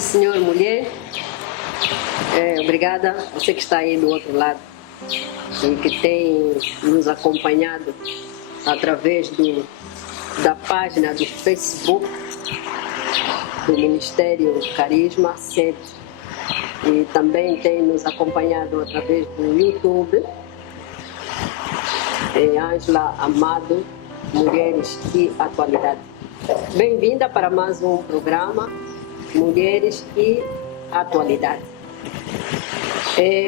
do Senhor, mulher. Obrigada a você que está aí do outro lado e que tem nos acompanhado através da página do Facebook do Ministério Carisma 7 e também tem nos acompanhado através do YouTube. Ângela Amado, Mulheres e Atualidade. Bem-vinda para mais um programa Mulheres e Atualidade.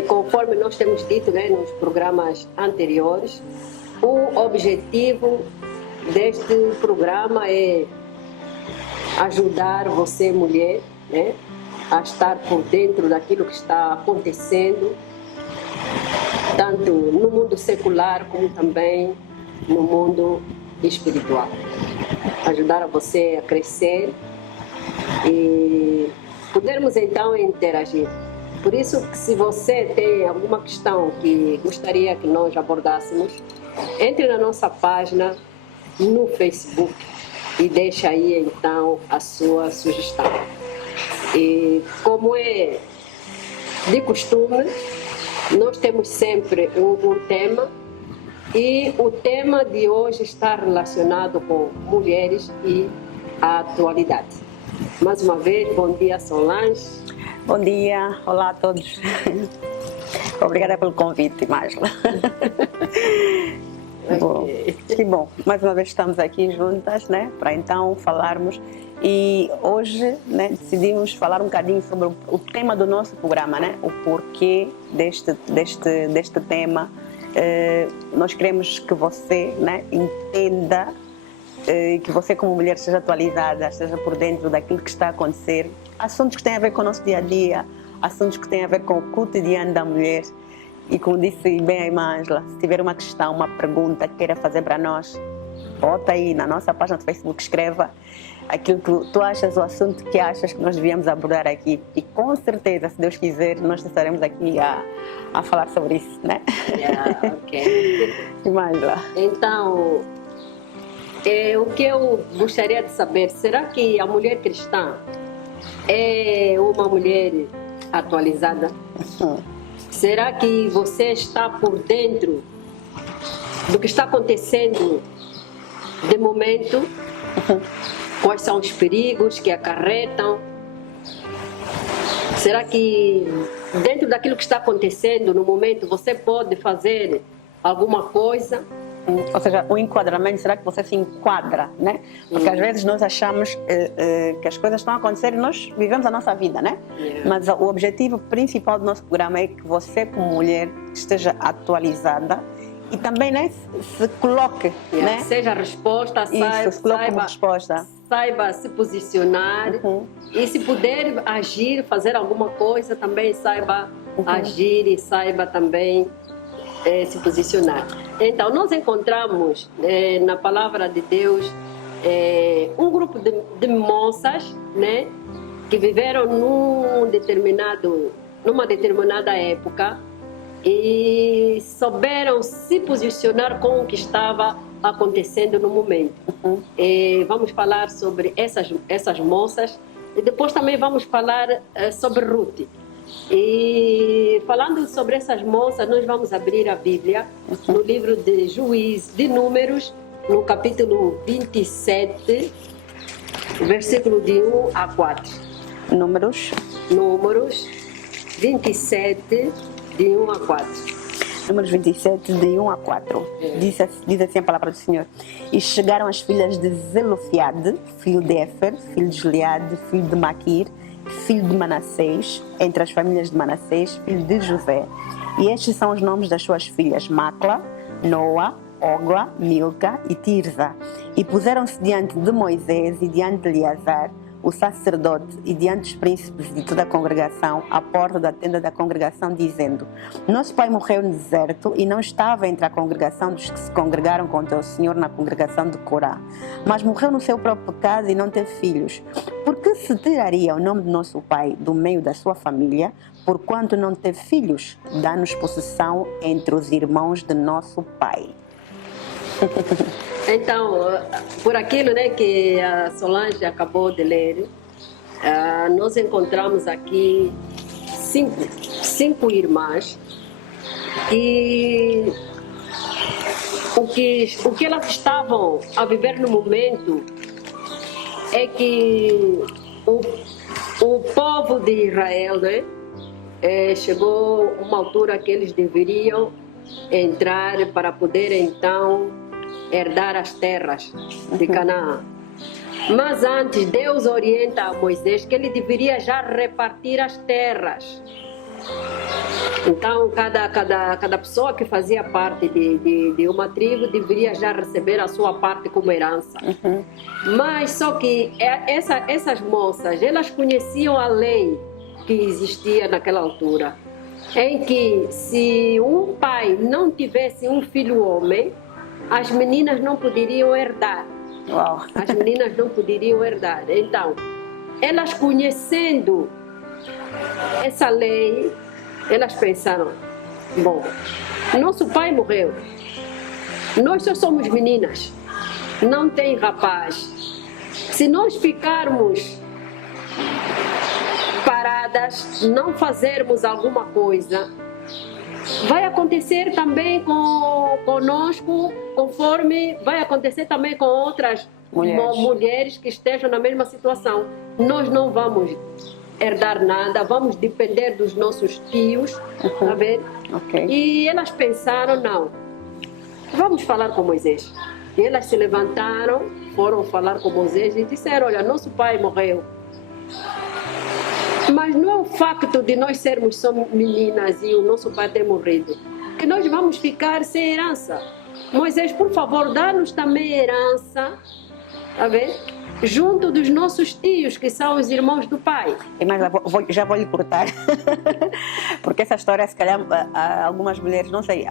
Conforme nós temos dito, né, nos programas anteriores, o objetivo deste programa é ajudar você, mulher, né, a estar por dentro daquilo que está acontecendo, tanto no mundo secular como também no mundo espiritual. Ajudar a você a crescer e podermos então interagir. Por isso, se você tem alguma questão que gostaria que nós abordássemos, entre na nossa página no Facebook e deixe aí então a sua sugestão. E como é de costume, nós temos sempre um tema e o tema de hoje está relacionado com mulheres e a atualidade. Mais uma vez, bom dia, Solange. Bom dia, olá a todos. Obrigada pelo convite, Ângela. Bom, que bom, mais uma vez estamos aqui juntas, né, para então falarmos. E hoje, né, decidimos falar um bocadinho sobre o tema do nosso programa, né, o porquê deste tema. Nós queremos que você, né, entenda, que você como mulher esteja atualizada, esteja por dentro daquilo que está a acontecer, assuntos que têm a ver com o nosso dia a dia, assuntos que têm a ver com o cotidiano da mulher. E como disse bem a irmã Ângela, se tiver uma questão, uma pergunta que queira fazer para nós, bota aí na nossa página do Facebook, escreva aquilo que tu achas, o assunto que achas que nós devíamos abordar aqui. E com certeza, se Deus quiser, nós estaremos aqui a falar sobre isso, né? Ok. Ângela. Então, o que eu gostaria de saber, será que a mulher cristã é uma mulher atualizada? Será que você está por dentro do que está acontecendo de momento? Quais são os perigos que acarretam? Será que dentro daquilo que está acontecendo no momento você pode fazer alguma coisa? Ou seja, o enquadramento, será que você se enquadra, né? Porque às vezes nós achamos que as coisas estão a acontecer e nós vivemos a nossa vida, né? Mas o objetivo principal do nosso programa é que você, como mulher, esteja atualizada e também, né, se coloque, né? Seja resposta, saiba se posicionar e se puder agir, fazer alguma coisa, também saiba agir e saiba também se posicionar. Então, nós encontramos na palavra de Deus um grupo de moças, né, que viveram numa determinada época e souberam se posicionar com o que estava acontecendo no momento. Vamos falar sobre essas moças e depois também vamos falar sobre Ruth. E falando sobre essas moças, nós vamos abrir a Bíblia no livro de de Números, no capítulo 27, versículo de 1 a 4. Números 27, de 1 a 4. Números 27, de 1 a 4. Diz assim a palavra do Senhor. E chegaram as filhas de Zelofiade, filho de Éfer, filho de Gileade, filho de Maquir, filho de Manassés, entre as famílias de Manassés, filho de José. E estes são os nomes das suas filhas: Macla, Noa, Ogla, Milca e Tirza. E puseram-se diante de Moisés e diante de Eleazar, o sacerdote, e diante dos príncipes de toda a congregação, à porta da tenda da congregação, dizendo: Nosso pai morreu no deserto e não estava entre a congregação dos que se congregaram contra o Senhor na congregação de Corá, mas morreu no seu próprio pecado e não teve filhos. Por que se tiraria o nome de nosso pai do meio da sua família, porquanto não teve filhos? Dá-nos possessão entre os irmãos de nosso pai. Então, por aquilo, né, que a Solange acabou de ler, nós encontramos aqui cinco irmãs e o que elas estavam a viver no momento é que o povo de Israel, né, chegou uma altura que eles deveriam entrar para poder então herdar as terras de Canaã. Mas antes Deus orienta a Moisés que ele deveria já repartir as terras. Então cada pessoa que fazia parte de uma tribo deveria já receber a sua parte como herança. Mas só que essas moças, elas conheciam a lei que existia naquela altura, em que se um pai não tivesse um filho homem, as meninas não poderiam herdar. Uau. As meninas não poderiam herdar. Então, elas conhecendo essa lei, elas pensaram, bom, nosso pai morreu, nós só somos meninas, não tem rapaz. Se nós ficarmos paradas, não fazermos alguma coisa, vai acontecer também conosco, conforme vai acontecer também com outras mulheres que estejam na mesma situação. Nós não vamos herdar nada, vamos depender dos nossos tios, tá vendo? Okay. E elas pensaram, não, vamos falar com Moisés. E elas se levantaram, foram falar com Moisés e disseram, olha, nosso pai morreu. Mas não é o facto de nós sermos só meninas e o nosso pai ter morrido, que nós vamos ficar sem herança. Moisés, por favor, dá-nos também herança, tá vendo? Junto dos nossos tios, que são os irmãos do pai. Mas já vou lhe cortar, porque essa história, se calhar, algumas mulheres, não sei,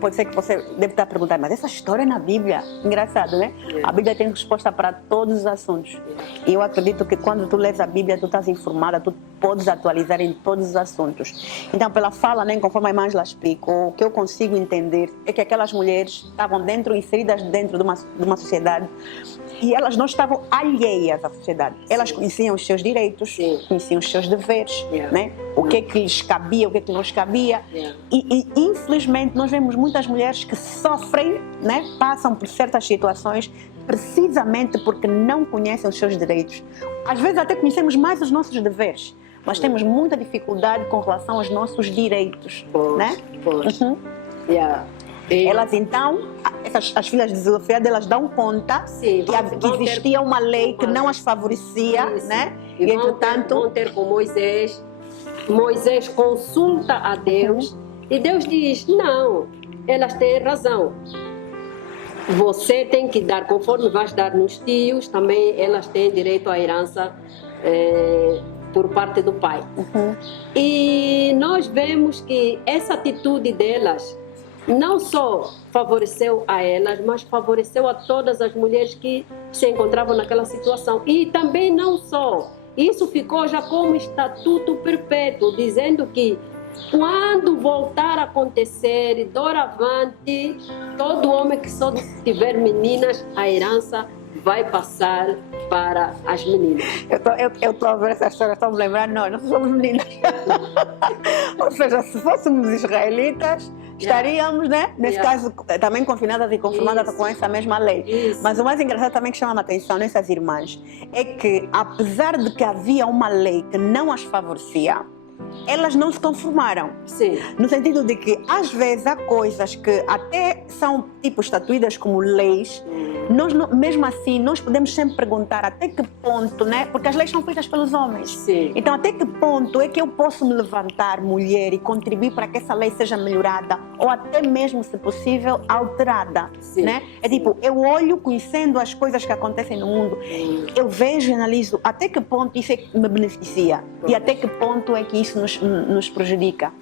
pode ser que você deve estar a perguntar, mas essa história é na Bíblia? Engraçado, né? A Bíblia tem resposta para todos os assuntos. E eu acredito que quando tu lês a Bíblia, tu estás informada, tu podes atualizar em todos os assuntos. Então, pela fala, né, conforme a irmã Ângela explicou, o que eu consigo entender é que aquelas mulheres estavam inseridas dentro de uma sociedade e elas não estavam alheias à sociedade. Elas conheciam os seus direitos, conheciam os seus deveres, né? O que é que lhes cabia, o que é que não lhes cabia. E infelizmente nós vemos muitas mulheres que sofrem, né? Passam por certas situações precisamente porque não conhecem os seus direitos. Às vezes até conhecemos mais os nossos deveres, mas temos muita dificuldade com relação aos nossos direitos, né? Elas então, as filhas de Zelofeade, elas dão conta que existia uma lei que não as favorecia, né? E entretanto vão ter com Moisés. Moisés consulta a Deus e Deus diz, não, elas têm razão. Você tem que dar, conforme vais dar nos tios, também elas têm direito à herança por parte do pai. E nós vemos que essa atitude delas não só favoreceu a elas, mas favoreceu a todas as mulheres que se encontravam naquela situação. E também não só, isso ficou já como estatuto perpétuo, dizendo que quando voltar a acontecer, doravante, todo homem que só tiver meninas, a herança vai passar para as meninas. Eu estou a ver essa história, estou a me lembrar, nós não somos meninas. Ou seja, se fôssemos israelitas, estaríamos, né? Nesse caso, também confinadas e conformadas com essa mesma lei. Mas o mais engraçado também que chama a atenção nessas irmãs é que, apesar de que havia uma lei que não as favorecia, elas não se conformaram. No sentido de que, às vezes, há coisas que até são tipo estatuídas como leis, nós, mesmo assim, nós podemos sempre perguntar até que ponto, né? Porque as leis são feitas pelos homens. Então, até que ponto é que eu posso me levantar, mulher, e contribuir para que essa lei seja melhorada ou até mesmo, se possível, alterada, né? É tipo, eu olho conhecendo as coisas que acontecem no mundo, eu vejo e analiso até que ponto isso é que me beneficia e até que ponto é que isso nos prejudica.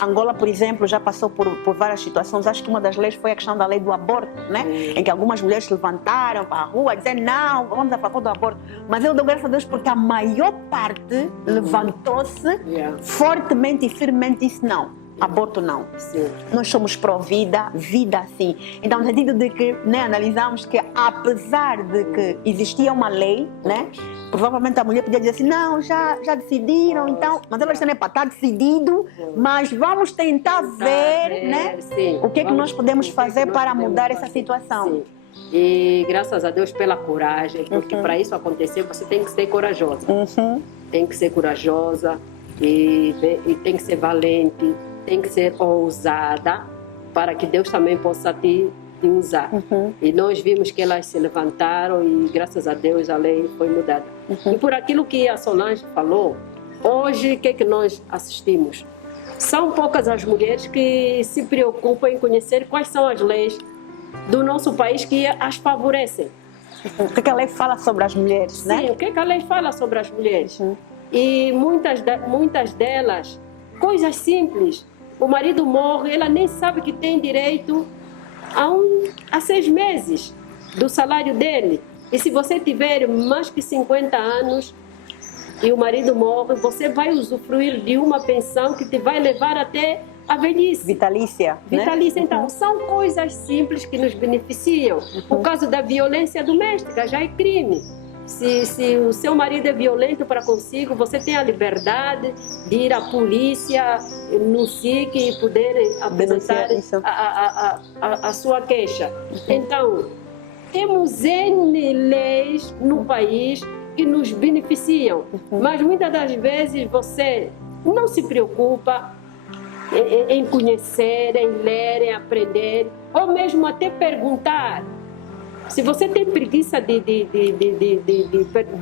Angola, por exemplo, já passou por várias situações. Acho que uma das leis foi a questão da lei do aborto, né? Em que algumas mulheres se levantaram para a rua dizer não, vamos a favor do aborto. Mas eu dou graças a Deus porque a maior parte levantou-se fortemente e firmemente e disse não. aborto não. Sim. Nós somos pró-vida, vida sim. Então, no sentido de que, né, analisamos que apesar de que existia uma lei, né, provavelmente a mulher podia dizer assim, não, já decidiram, então, mas elas também para estar decidido, mas vamos tentar ver, né, sim, o que é que nós podemos o que fazer nós para podemos mudar essa fazer. situação. Sim. E graças a Deus pela coragem, porque para isso acontecer você tem que ser corajosa. Tem que ser corajosa e tem que ser valente, tem que ser ousada para que Deus também possa te usar. E nós vimos que elas se levantaram e graças a Deus a lei foi mudada. E por aquilo que a Solange falou, hoje o que é que nós assistimos? São poucas as mulheres que se preocupam em conhecer quais são as leis do nosso país que as favorecem. O que a lei fala sobre as mulheres, né? Sim, o que a lei fala sobre as mulheres? E muitas delas, coisas simples. O marido morre, ela nem sabe que tem direito a 6 meses do salário dele. E se você tiver mais que 50 anos e o marido morre, você vai usufruir de uma pensão que te vai levar até a velhice. Vitalícia. Vitalícia, né? Então, são coisas simples que nos beneficiam. O caso da violência doméstica já é crime. Se o seu marido é violento para consigo, você tem a liberdade de ir à polícia, no SIC e poder apresentar a sua queixa. Então, temos N leis no país que nos beneficiam, mas muitas das vezes você não se preocupa em conhecer, em ler, em aprender, ou mesmo até perguntar. Se você tem preguiça de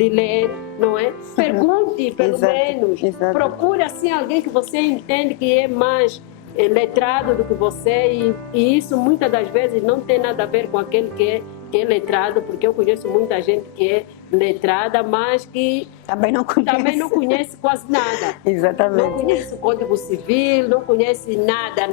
ler, não é? Pergunte, pelo menos. Procure assim alguém que você entende que é mais letrado do que você, e isso muitas das vezes não tem nada a ver com aquele que é letrado, porque eu conheço muita gente que é letrada, mas que também não conhece quase nada. Exatamente. Não conhece o Código Civil, não conhece nada.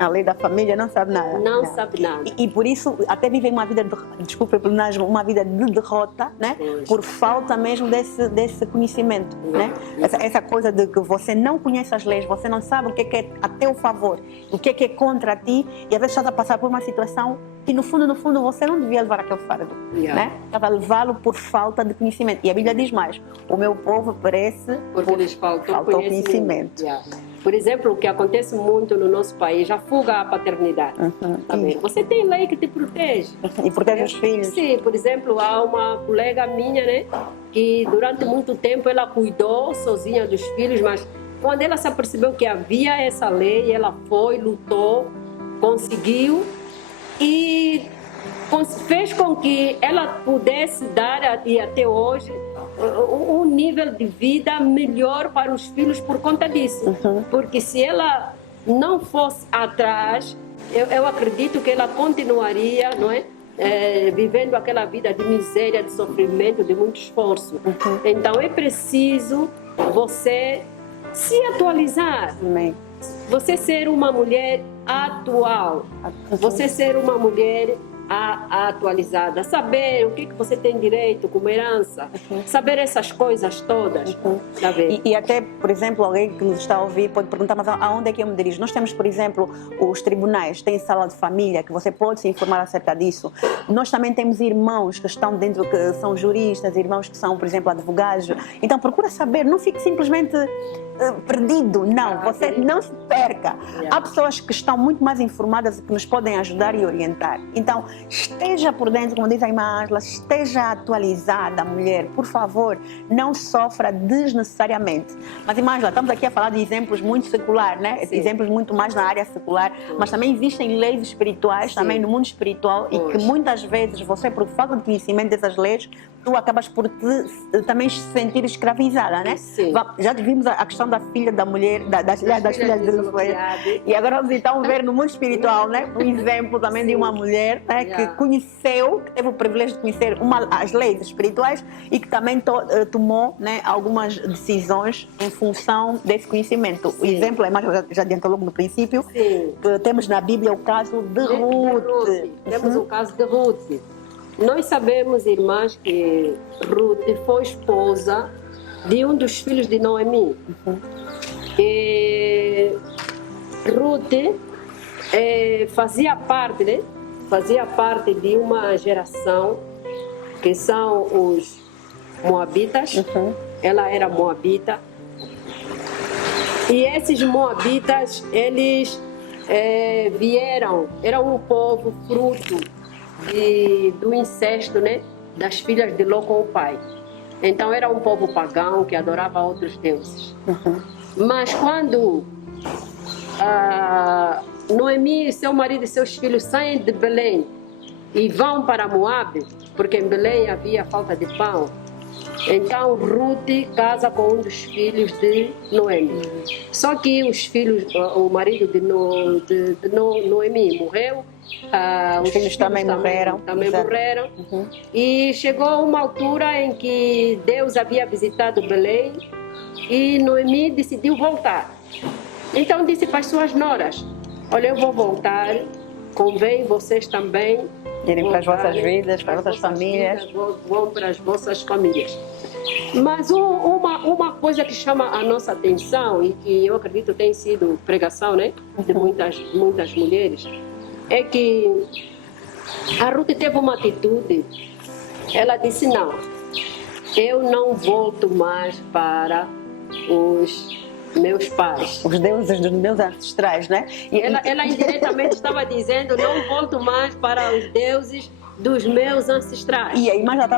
A lei da família não sabe nada. Não sabe nada. E por isso até vivem uma vida, desculpa pelo plenasmo, uma vida de derrota, né? Por falta mesmo desse conhecimento, né? Essa coisa de que você não conhece as leis, você não sabe o que é a teu favor, o que é contra ti, e às vezes estás a passar por uma situação que no fundo você não devia levar aquele fardo, né? Estava a levá-lo por falta de conhecimento. E a Bíblia diz mais, o meu povo perece porque lhes faltou conhecimento. Por exemplo, o que acontece muito no nosso país, a fuga à paternidade. Tá vendo? Você tem lei que te protege. E protege os filhos. Sim, por exemplo, há uma colega minha, né, que durante muito tempo ela cuidou sozinha dos filhos, mas quando ela se apercebeu que havia essa lei, ela foi, lutou, conseguiu e fez com que ela pudesse dar, e até hoje, um nível de vida melhor para os filhos por conta disso. Porque se ela não fosse atrás, eu acredito que ela continuaria, não é? Vivendo aquela vida de miséria, de sofrimento, de muito esforço. Então é preciso você se atualizar. Você ser uma mulher atual, você ser uma mulher atualizada, saber o que você tem direito como herança, saber essas coisas todas. E até, por exemplo, alguém que nos está a ouvir pode perguntar, mas aonde é que eu me dirijo? Nós temos, por exemplo, os tribunais, tem sala de família, que você pode se informar acerca disso. Nós também temos irmãos que estão dentro, que são juristas, irmãos que são, por exemplo, advogados. Então procura saber, não fique simplesmente perdido, não, você não se perca. Há pessoas que estão muito mais informadas e que nos podem ajudar e orientar. Então, esteja por dentro, como diz a irmã Ângela, esteja atualizada, mulher, por favor, não sofra desnecessariamente. Mas, irmã Ângela, estamos aqui a falar de exemplos muito seculares, né? Exemplos muito mais na área secular, mas também existem leis espirituais, também no mundo espiritual, e que muitas vezes você, por falta de conhecimento dessas leis, tu acabas por também se sentir escravizada, né? Já vimos a questão da filha da mulher, das filhas de Zelofehade. E agora vamos então ver no mundo espiritual, né? Um exemplo também de uma mulher, né? Que conheceu, que teve o privilégio de conhecer as leis espirituais e que também tomou, né, algumas decisões em função desse conhecimento. O exemplo, a imagem já adiantou logo no princípio, que temos na Bíblia o caso de Ruth. Temos o caso de Ruth. Nós sabemos, irmãs, que Ruth foi esposa de um dos filhos de Noemi. E Ruth fazia parte, né? Fazia parte de uma geração que são os moabitas. Ela era moabita. E esses moabitas, eles eram um povo fruto do incesto, né? Das filhas de Ló com o pai. Então era um povo pagão que adorava outros deuses. Mas quando Noemi, seu marido e seus filhos saem de Belém e vão para Moabe, porque em Belém havia falta de pão, então Ruth casa com um dos filhos de Noemi. Só que os filhos, o marido de Noemi morreu, os filhos também morreram. E chegou uma altura em que Deus havia visitado Belém e Noemi decidiu voltar. Então disse para as suas noras: olha, eu vou voltar, convém vocês também irem para as vossas vidas, para as vossas famílias. Vão para as vossas famílias. Mas uma coisa que chama a nossa atenção e que eu acredito tem sido pregação, né, de muitas mulheres, é que a Ruth teve uma atitude. Ela disse: não, eu não volto mais para os meus pais. Os deuses dos meus ancestrais, né? E ela indiretamente estava dizendo: não volto mais para os deuses dos meus ancestrais. E aí, mas já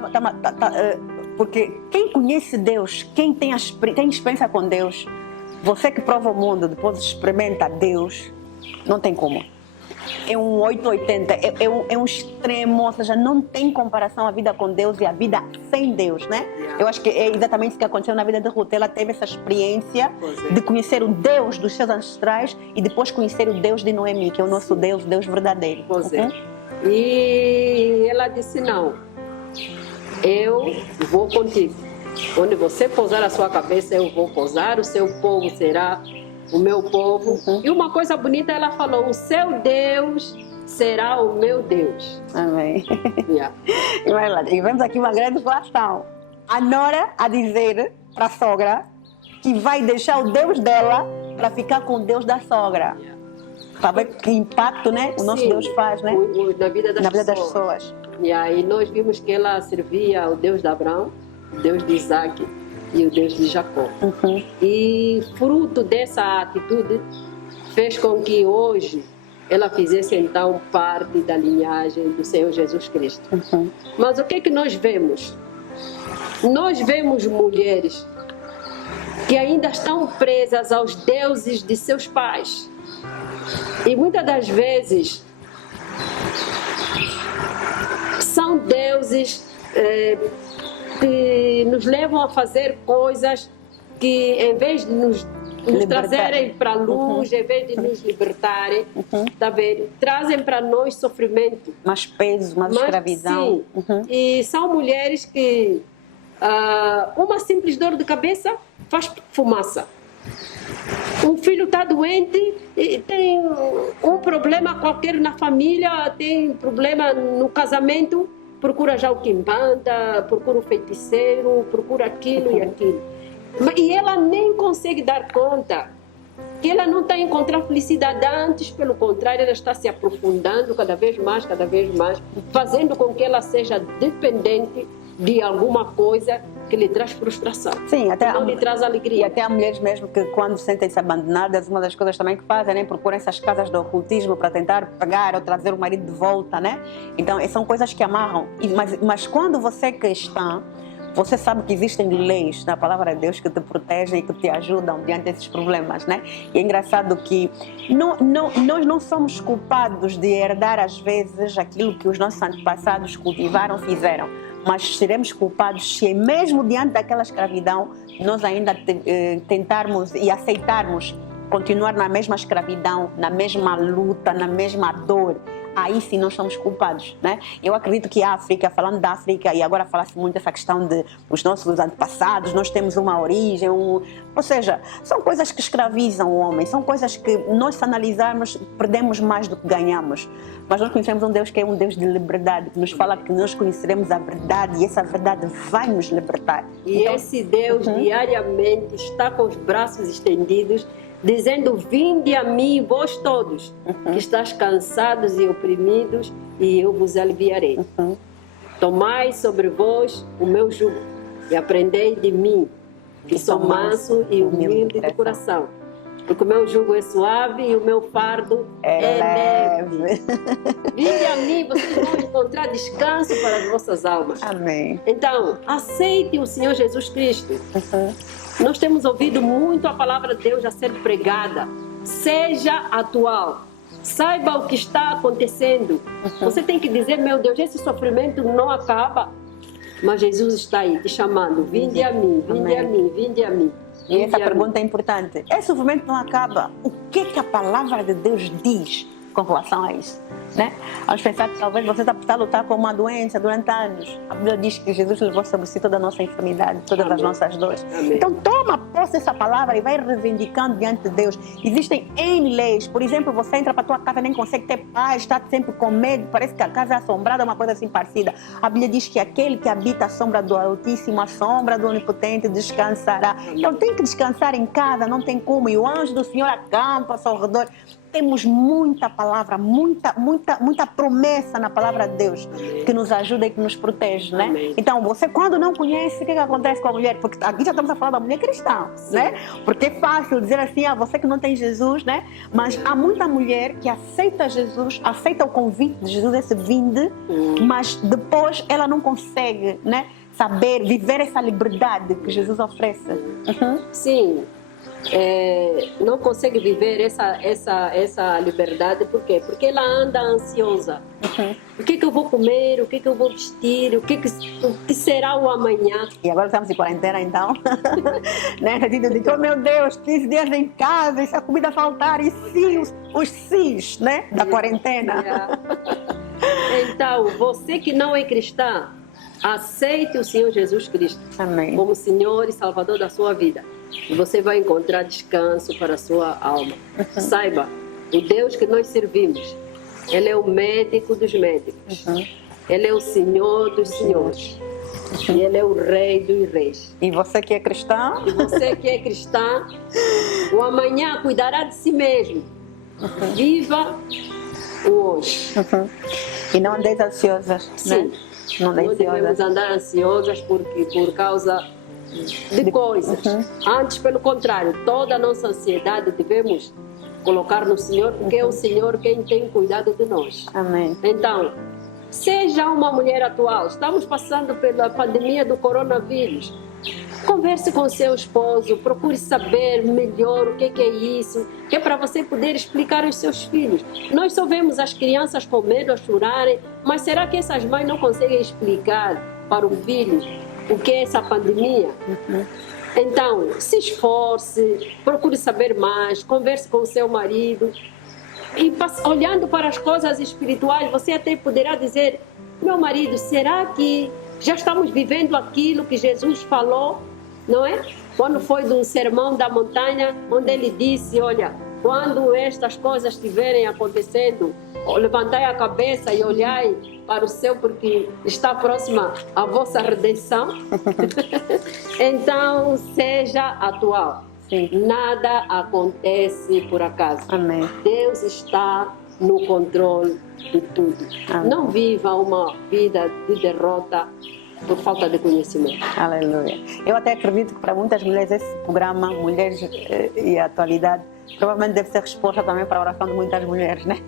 porque quem conhece Deus, quem tem experiência com Deus, você que prova o mundo, depois experimenta Deus, não tem como. É um 880, é um extremo, ou seja, não tem comparação a vida com Deus e a vida sem Deus, né? Eu acho que é exatamente isso que aconteceu na vida de Ruth. Ela teve essa experiência de conhecer o Deus dos seus ancestrais e depois conhecer o Deus de Noemi, que é o nosso Deus, o Deus verdadeiro. E ela disse: não, eu vou contigo. Onde você pousar a sua cabeça, eu vou pousar, o seu povo será o meu povo. E uma coisa bonita, ela falou: o seu Deus será o meu Deus. Amém. E vemos aqui uma grande situação. A nora a dizer para a sogra que vai deixar o Deus dela para ficar com o Deus da sogra. Para ver que impacto, né, o nosso Deus faz, né? Na vida das pessoas. E aí nós vimos que ela servia o Deus de Abraão, o Deus de Isaac e o Deus de Jacó. E fruto dessa atitude fez com que hoje ela fizesse então parte da linhagem do Senhor Jesus Cristo. Mas o que é que nós vemos? Nós vemos mulheres que ainda estão presas aos deuses de seus pais. E muitas das vezes são deuses que nos levam a fazer coisas que, em vez de nos trazerem para a luz, em vez de nos libertarem, tá vendo? Trazem para nós sofrimento. Mais peso, mais escravidão. E são mulheres que uma simples dor de cabeça faz fumaça. Um filho está doente, tem um problema qualquer na família, tem problema no casamento, procura já o quimbanda, procura o feiticeiro, procura aquilo e aquilo. E ela nem consegue dar conta que ela não está a encontrar felicidade. Antes, pelo contrário, ela está se aprofundando cada vez mais, fazendo com que ela seja dependente de alguma coisa que lhe traz frustração. Sim, até não lhe traz alegria. E até há mulheres mesmo que, quando sentem-se abandonadas, uma das coisas também que fazem, né, procuram essas casas do ocultismo para tentar pegar ou trazer o marido de volta, né? Então, são coisas que amarram. Mas quando você é cristã, você sabe que existem leis na palavra de Deus que te protegem e que te ajudam diante desses problemas, né? E é engraçado que nós não somos culpados de herdar, às vezes, aquilo que os nossos antepassados cultivaram, fizeram. Mas seremos culpados se, mesmo diante daquela escravidão, nós ainda tentarmos e aceitarmos continuar na mesma escravidão, na mesma luta, na mesma dor. Aí sim nós somos culpados, né? Eu acredito que a África, falando da África, e agora fala-se muito dessa questão de os nossos antepassados, nós temos uma origem, ou seja, são coisas que escravizam o homem, são coisas que nós, se analisarmos, perdemos mais do que ganhamos. Mas nós conhecemos um Deus que é um Deus de liberdade, que nos fala que nós conheceremos a verdade e essa verdade vai nos libertar. E então, esse Deus diariamente está com os braços estendidos, dizendo: vinde a mim, vós todos, que estáis cansados e oprimidos, e eu vos aliviarei. Tomai sobre vós o meu jugo e aprendei de mim, que sou manso e humilde de coração. Porque o meu jugo é suave e o meu fardo é leve. Vinde a mim, vocês vão encontrar descanso para as vossas almas. Amém. Então, aceite o Senhor Jesus Cristo. Nós temos ouvido muito a palavra de Deus a ser pregada. Seja atual. Saiba o que está acontecendo. Você tem que dizer: meu Deus, esse sofrimento não acaba. Mas Jesus está aí te chamando: vinde a mim, vinde a mim, vinde a mim. E essa pergunta é importante. Esse sofrimento não acaba. O que a palavra de Deus diz com relação a isso? Né? Vamos pensar que talvez você está a lutar com uma doença durante anos. A Bíblia diz que Jesus levou sobre si toda a nossa enfermidade, todas as nossas dores. Então toma posse dessa palavra e vai reivindicando diante de Deus. Existem N leis. Por exemplo, você entra para a tua casa e nem consegue ter paz, está sempre com medo, parece que a casa é assombrada, uma coisa assim parecida. A Bíblia diz que aquele que habita a sombra do Altíssimo, a sombra do Onipotente, descansará. Então tem que descansar em casa, não tem como. E o anjo do Senhor acampa ao redor. Temos muita palavra, muita promessa na palavra de Deus que nos ajuda e que nos protege, né? Amém. Então, você quando não conhece, o que acontece com a mulher? Porque aqui já estamos a falar da mulher cristã, né? Porque é fácil dizer assim: você que não tem Jesus, né? Mas há muita mulher que aceita Jesus, aceita o convite de Jesus, esse vinde, mas depois ela não consegue, né? Saber viver essa liberdade que Jesus oferece. Sim. Não consegue viver essa liberdade. Por quê? Porque ela anda ansiosa. O que eu vou comer? O que eu vou vestir? O que será o amanhã? E agora estamos em quarentena, então. Né? A gente diz: oh meu Deus, 15 dias em casa, e se a comida faltar, e sim, os sis, né? Da quarentena. Então, você que não é cristã, aceite o Senhor Jesus Cristo. Amém. Como Senhor e Salvador da sua vida. E você vai encontrar descanso para a sua alma. Saiba, o Deus que nós servimos, Ele é o médico dos médicos. Ele é o Senhor dos senhores. E Ele é o Rei dos reis. E você que é cristã? E você que é cristã, o amanhã cuidará de si mesmo. Viva o hoje. E não andeis ansiosas, Sim. Né? Não devemos andar ansiosas por causa de coisas. Antes, pelo contrário, toda a nossa ansiedade devemos colocar no Senhor, porque é o Senhor quem tem cuidado de nós. Amém. Então, seja uma mulher atual. Estamos passando pela pandemia do coronavírus. Converse com seu esposo, procure saber melhor o que é isso, que é para você poder explicar aos seus filhos. Nós só vemos as crianças com medo a chorarem, mas será que essas mães não conseguem explicar para o filho o que é essa pandemia? Então, se esforce, procure saber mais, converse com o seu marido. E olhando para as coisas espirituais, você até poderá dizer: meu marido, será que já estamos vivendo aquilo que Jesus falou? Não é? Quando foi do sermão da montanha, onde ele disse: olha, quando estas coisas estiverem acontecendo, levantai a cabeça e olhai para o céu, porque está próxima a vossa redenção. Então, seja atual. Sim. Nada acontece por acaso. Amém. Deus está no controle de tudo. Amém. Não viva uma vida de derrota por falta de conhecimento. Aleluia. Eu até acredito que para muitas mulheres esse programa, Mulheres e a Atualidade, provavelmente deve ser resposta também para a oração de muitas mulheres, né?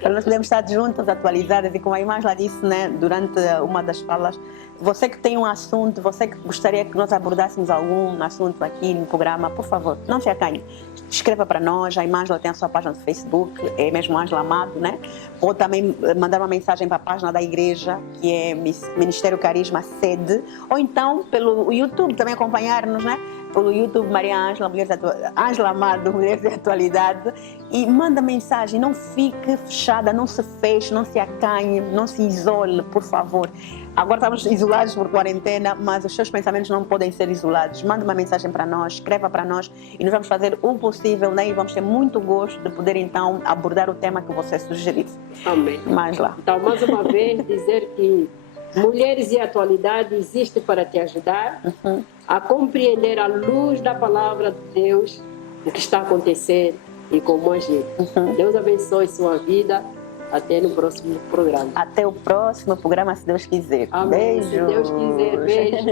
Para nós podermos estar juntas, atualizadas, e como a irmã já disse, né, durante uma das falas, você que tem um assunto, você que gostaria que nós abordássemos algum assunto aqui no programa, por favor, não se acanhe. Escreva para nós, a irmã Ângela tem a sua página no Facebook, é mesmo Ângela Amado, né? Ou também mandar uma mensagem para a página da igreja, que é Ministério Carisma Sede, ou então pelo YouTube também acompanhar-nos, né? Pelo YouTube Maria Ângela, Ângela Amado, Mulheres de Atualidade, e manda mensagem, não fique fechada, não se feche, não se acanhe, não se isole, por favor. Agora estamos isolados por quarentena, mas os seus pensamentos não podem ser isolados. Manda uma mensagem para nós, escreva para nós, e nós vamos fazer o possível, né? E vamos ter muito gosto de poder então abordar o tema que você sugeriu. Amém. Mais lá. Então, mais uma vez, dizer que Mulheres e Atualidade existe para te ajudar a compreender a luz da palavra de Deus o que está a acontecer e como agir. Deus abençoe sua vida. Até no próximo programa. Até o próximo programa, se Deus quiser. Amém. Beijo. Se Deus quiser, beijo.